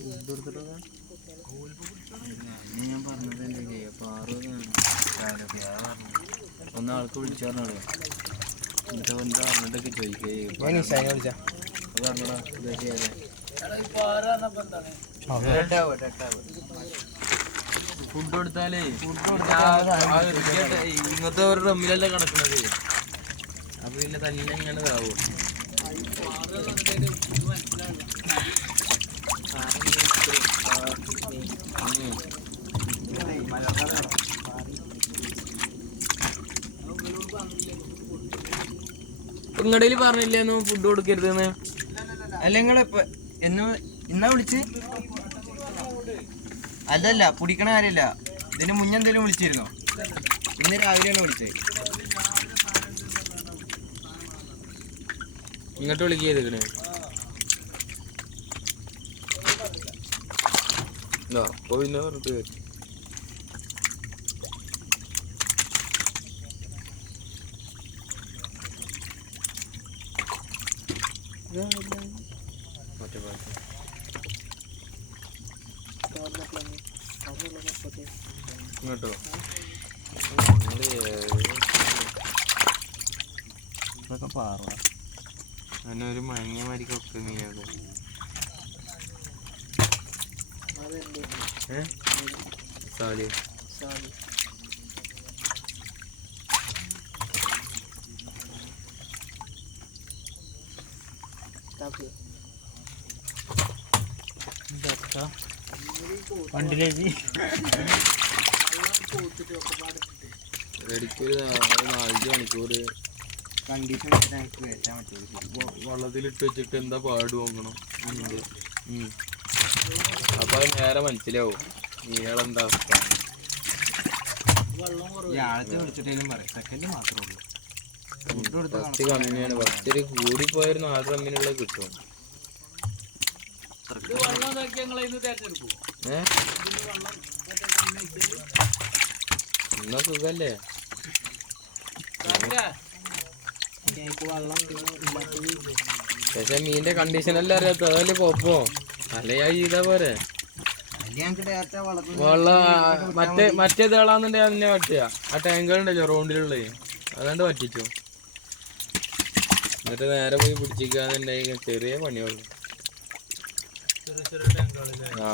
ഞാൻ ഫുഡ് കൊടുത്താലേ ഇങ്ങനത്തെ ഒരു റമ്മിലല്ലേ കണക്കുന്നത് അപ്പൊ പിന്നെ തന്നെ ഇങ്ങനെ ഇതാവും? ഇപ്പൊ പറഞ്ഞില്ലെന്ന് ഫുഡ് കൊടുക്കരുതെന്ന്? അല്ല നിങ്ങളിപ്പോ എന്ന് ഇന്നാ വിളിച്ച്? അല്ലല്ല പിടിക്കണ കാര്യല്ല. ഇതിന് മുന്നെന്തേലും വിളിച്ചിരുന്നോ? ഇന്ന് രാവിലെയാണ് വിളിച്ചത് ഇങ്ങോട്ട് പോയി പിന്നെ പറഞ്ഞിട്ട് ഇങ്ങോട്ടോ ഇതൊക്കെ പാറ അങ്ങനെ ഒരു മഞ്ഞ മാരിക്കൊക്കെ നീ അത് ഏ സാലി. നാലഞ്ച് മണിക്കൂർ കണ്ടീഷൻ വെള്ളത്തിലിട്ട് വെച്ചിട്ട് എന്താ പാട് നോക്കണം. അപ്പൊ അത് നേരെ മനസ്സിലാവും. നീളെന്താ അവസ്ഥ. കുറവ് ആഴത്തെ വിളിച്ചിട്ടേലും പറയാം. സെക്കൻഡ് മാത്രമേ ഉള്ളൂ. ഫസ്റ്റ് കമ്മിയാണ് ഫസ്റ്റ് ഒരു കൂടി പോയൊരു നാല് റമ്മിനുള്ള കിട്ടും. എന്നാ സുഖല്ലേ? പക്ഷെ മീന്റെ കണ്ടീഷൻ അല്ല അറിയാത്ത അതല്ലേ പോപ്പോ? അല്ലയാ ചെയ്താ പോരെ. വെള്ള മറ്റേ നേരത്തെ വളർത്തുന്ന വെള്ളം മറ്റേ തേളാന്നുണ്ടെങ്കിൽ കളാന്നുണ്ടെ അതിനെ പറ്റുക ആ ടാങ്കുകളുണ്ടല്ലോ റോഡിലുള്ളത് അതാണ്ട് പറ്റിച്ചു എന്നിട്ട് നേരെ പോയി പിടിച്ചിക്കാന്നുണ്ടെങ്കിൽ ചെറിയ പണിയുള്ളൂ ആ.